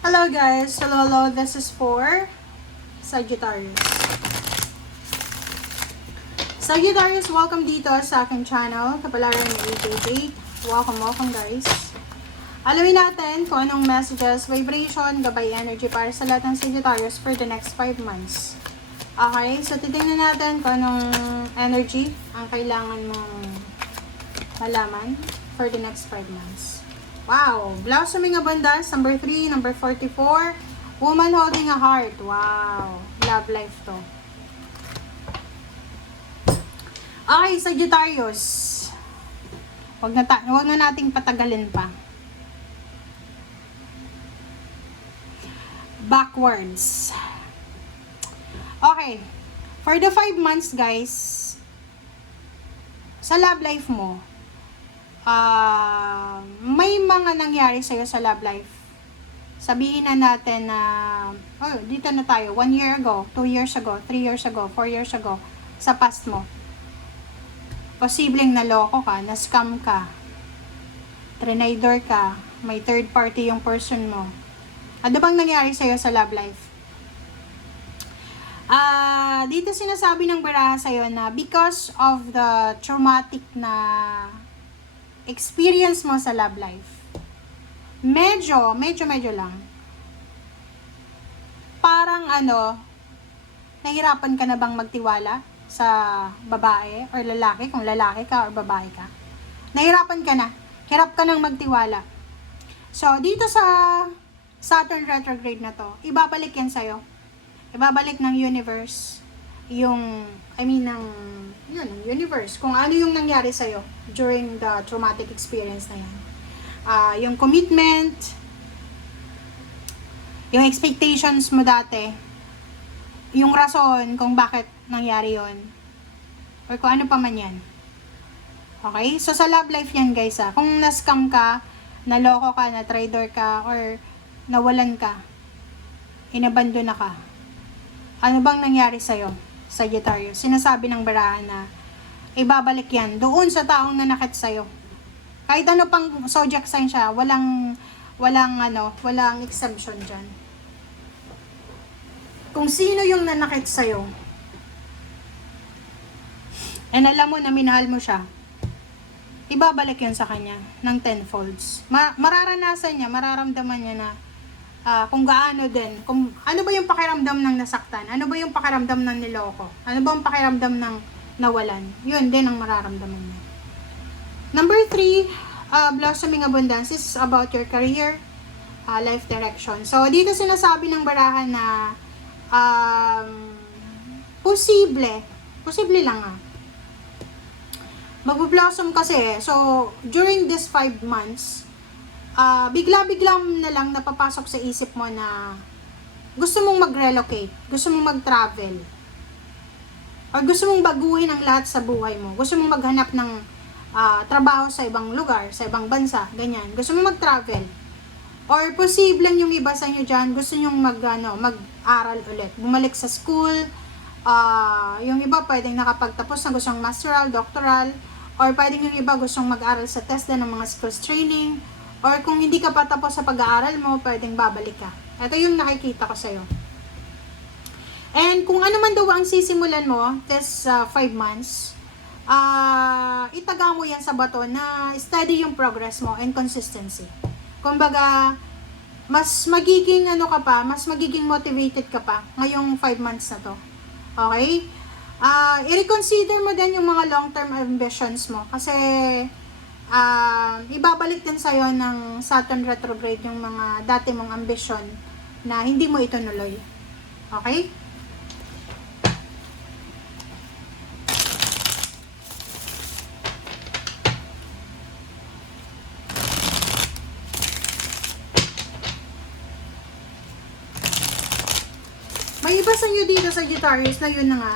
Hello guys, hello, this is for Sagittarius. Sagittarius, welcome dito sa aking channel, Kapalaran ng 888. Welcome guys. Alamin natin kung anong messages, vibration, gabay energy para sa lahat ng Sagittarius for the next 5 months. Okay, so titingnan natin kung anong energy ang kailangan mong malaman for the next 5 months. Wow! Blossoming Abundance, number 3, number 44. Woman holding a heart. Wow! Love life to. Okay, Sagittarius. Wag na nating patagalin pa. Backwards. Okay. For the 5 months, guys, sa love life mo, may mga nangyari sa'yo sa love life. Sabihin na natin na, dito na tayo, 1 year ago, 2 years ago, 3 years ago, 4 years ago, sa past mo. Posibleng naloko ka, na-scam ka, trinidor ka, may third party yung person mo. Ano bang nangyari sa'yo sa love life? Dito sinasabi ng baraha sa'yo na because of the traumatic na experience mo sa love life, medyo lang, parang nahirapan ka na bang magtiwala sa babae or lalaki, kung lalaki ka or babae ka, nahirapan ka na, hirap ka nang magtiwala. So, dito sa Saturn retrograde na to, ibabalik yan sa'yo, ibabalik ng universe, ng universe, kung ano yung nangyari sa'yo during the traumatic experience na yan. Yung commitment, yung expectations mo dati, yung rason kung bakit nangyari yon, or kung ano pa man yan. Okay? So, sa love life yan, guys, kung na-scam ka, naloko ka, na-trader ka, or nawalan ka, inabandon na ka, ano bang nangyari sa'yo, Sagittarius? Sinasabi ng baraha na ibabalik yan doon sa taong nanakit sa'yo. Kahit ano pang zodiac sign siya, walang exemption dyan. Kung sino yung nanakit sa'yo, and alam mo na minahal mo siya, ibabalik yun sa kanya ng tenfolds. Mararanasan niya, mararamdaman niya na kung gaano din, kung ano ba yung pakiramdam ng nasaktan, ano ba yung pakiramdam ng niloko, ano ba yung pakiramdam ng nawalan, yun din ang mararamdaman niya. Number 3, Blossoming Abundance is about your career, life direction. So, dito sinasabi ng barahan na posible lang magbo-blossom kasi. So, during this 5 months, bigla-biglang na lang napapasok sa isip mo na gusto mong mag-relocate, gusto mong mag-travel, or gusto mong baguhin ang lahat sa buhay mo, gusto mong maghanap ng trabaho sa ibang lugar, sa ibang bansa, ganyan, gusto mong mag-travel, or posibleng yung iba sa inyo dyan, gusto nyong mag-aral ulit, bumalik sa school, yung iba pwedeng nakapagtapos na gustong masteral, doctoral, or pwedeng yung iba gustong mag-aral sa TESDA ng mga skills training, or kung hindi ka pa tapos sa pag-aaral mo, pwedeng babalik ka. Ito yung nakikita ko sa'yo. And kung ano man daw ang sisimulan mo, this 5 months, itaga mo yan sa bato na steady yung progress mo and consistency. Kumbaga, mas magiging mas magiging motivated ka pa ngayong 5 months na to. Okay? I-reconsider mo din yung mga long-term ambitions mo. Kasi, ibabalik din sa'yo ng Saturn retrograde yung mga dati mong ambisyon na hindi mo ito nuloy. Okay? May iba sa inyo dito sa Sagittarius na yun na nga,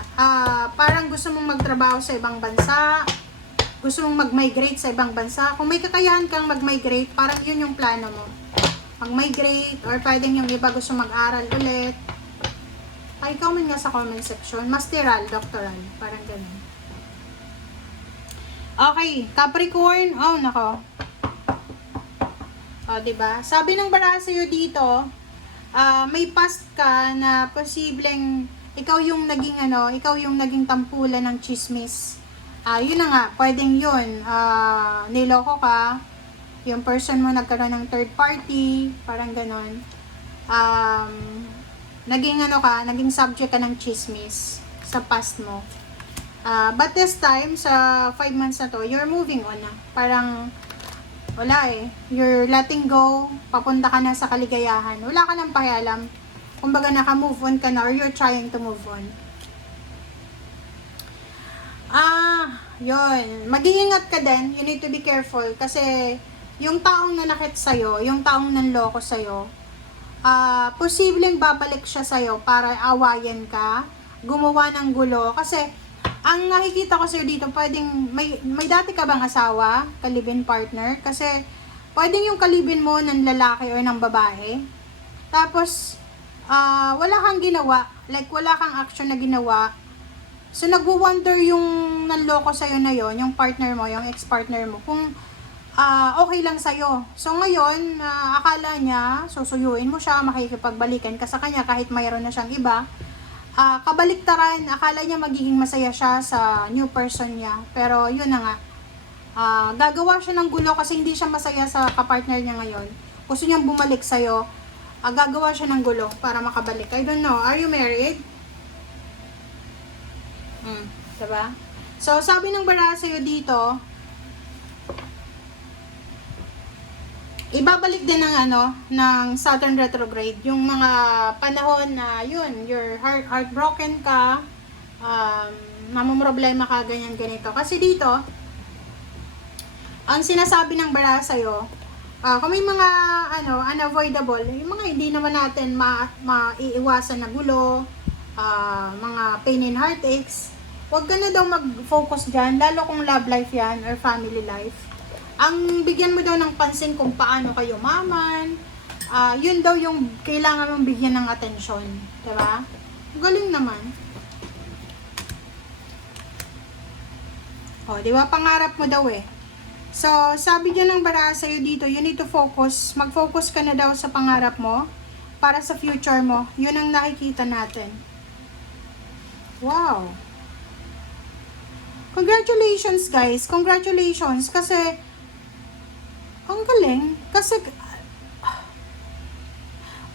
parang gusto mong magtrabaho sa ibang bansa, gusto mong mag-migrate sa ibang bansa. Kung may kakayahan kang mag-migrate, parang yun yung plano mo. Mag-migrate, or pwedeng yung iba gusto mag-aral ulit. Ay, comment nga sa comment section. Masteral, doctoral, parang ganun. Okay, Capricorn. Oh, nako. O, diba? Sabi ng baraha sa'yo dito, may past ka na posibleng ikaw yung naging tampulan ng chismis. Yun na nga, pwedeng yun. Niloko ka, yung person mo nagkaroon ng third party, parang ganon. Naging subject ka ng chismis sa past mo. But this time, sa 5 months na to, you're moving on na. Parang, wala you're letting go, papunta ka na sa kaligayahan. Wala ka nang pakialam. Kumbaga naka-move on ka na or you're trying to move on. Yun. Mag-iingat ka din. You need to be careful kasi yung taong nanakit sa'yo, yung taong nanloko sa'yo, posibleng babalik siya sa'yo para awayan ka, gumawa ng gulo. Kasi, ang nakikita ko sa'yo dito, pwedeng, may dati ka bang asawa, kalibin partner? Kasi, pwedeng yung kalibin mo ng lalaki or ng babae. Tapos, wala kang ginawa. Like, wala kang action na ginawa. So, nagwo-wonder yung nanloko sa'yo na yon, yung partner mo, yung ex-partner mo, kung okay lang sa'yo. So, ngayon, akala niya, susuyuin mo siya, makikipagbalikan ka sa kanya kahit mayroon na siyang iba. Kabaliktaran, akala niya magiging masaya siya sa new person niya. Pero, yun na nga. Gagawa siya ng gulo kasi hindi siya masaya sa kapartner niya ngayon. Gusto niyang bumalik sa'yo. Gagawa siya ng gulo para makabalik. I don't know. Are you married? Diba? So, sabi ng baraha sa'yo dito, ibabalik din ng Saturn retrograde yung mga panahon na yun, you're heartbroken ka, mamumroblema ka, ganito. Kasi dito, ang sinasabi ng baraha sa'yo, kung may mga unavoidable, yung mga hindi naman natin maiiwasan na gulo, mga pain and heartaches, huwag ka na daw mag-focus dyan, lalo kung love life yan or family life. Ang bigyan mo daw ng pansin kung paano kayo maman, yun daw yung kailangan mong bigyan ng atensyon. Diba? Galing naman. Diba? Pangarap mo daw So, sabi dyan ng baraha sa'yo dito, you need to focus. Mag-focus ka na daw sa pangarap mo para sa future mo. Yun ang nakikita natin. Wow! Congratulations, guys. Congratulations. Kasi, ang galing. Kasi,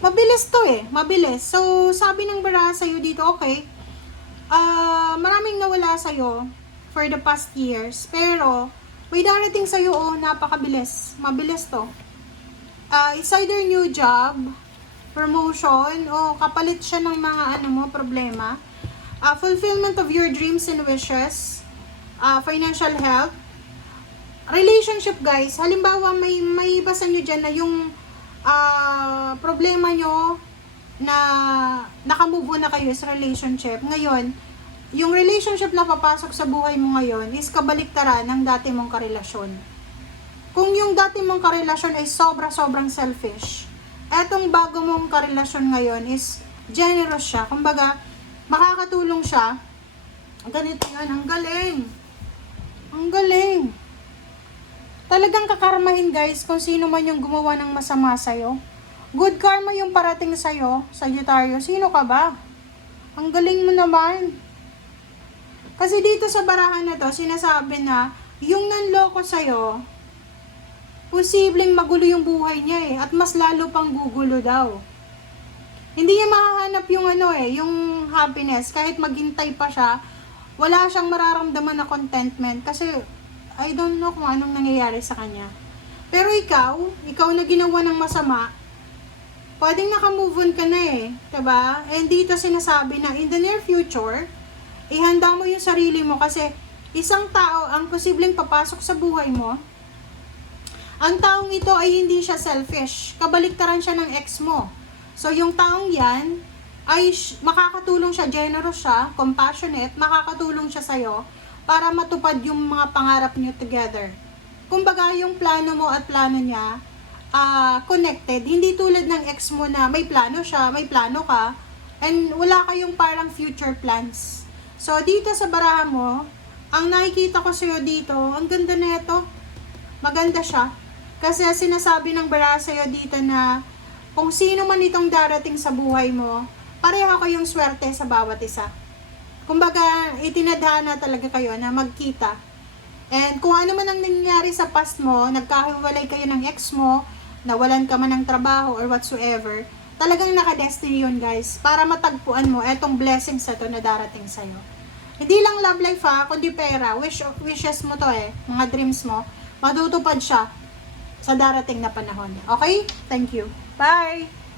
mabilis to Mabilis. So, sabi ng baraha sa'yo dito, okay, maraming nawala sa'yo for the past years. Pero, may darating sa'yo, napakabilis. Mabilis to. It's either new job, promotion, o kapalit siya ng mga problema. Fulfillment of your dreams and wishes. Financial health. Relationship, guys. Halimbawa, may basa nyo dyan na yung problema nyo na nakamove on na kayo sa relationship. Ngayon, yung relationship na papasok sa buhay mo ngayon is kabaliktaran ng dati mong karelasyon. Kung yung dati mong karelasyon ay sobrang selfish, etong bago mong karelasyon ngayon is generous siya. Kumbaga, makakatulong siya. Ganito yan. Ang galing. Ang galing. Talagang kakarmahin, guys, kung sino man yung gumawa ng masama sa'yo. Good karma yung parating sa'yo, Sagittario. Sino ka ba? Ang galing mo naman. Kasi dito sa barahan na to, sinasabi na, yung nanloko sa'yo, posibleng magulo yung buhay niya at mas lalo pang gugulo daw. Hindi niya mahahanap yung yung happiness. Kahit maghintay pa siya, wala siyang mararamdaman na contentment. Kasi, I don't know kung anong nangyayari sa kanya. Pero ikaw na ginawa ng masama, pwedeng naka-move on ka na diba? And dito sinasabi na in the near future, ihanda mo yung sarili mo kasi isang tao ang posibleng papasok sa buhay mo. Ang taong ito ay hindi siya selfish. Kabaliktaran siya ng ex mo. So, yung taong yan, ay makakatulong siya, generous siya, compassionate, makakatulong siya sa'yo para matupad yung mga pangarap niyo together. Kumbaga, yung plano mo at plano niya, connected. Hindi tulad ng ex mo na may plano siya, may plano ka, and wala kayong parang future plans. So, dito sa baraha mo, ang nakikita ko sa'yo dito, ang ganda na ito. Maganda siya. Kasi sinasabi ng baraha sa'yo dito na kung sino man itong darating sa buhay mo, pareho kayong swerte sa bawat isa. Kumbaga, itinadhana talaga kayo na magkita. And kung ano man ang nangyari sa past mo, nagkahiwalay kayo ng ex mo, nawalan ka man ng trabaho or whatsoever, talagang naka-destiny yun guys, para matagpuan mo etong blessings na to na darating sa'yo. Hindi lang love life ha, kundi pera, wishes mo to mga dreams mo, matutupad siya sa darating na panahon. Okay? Thank you. Bye!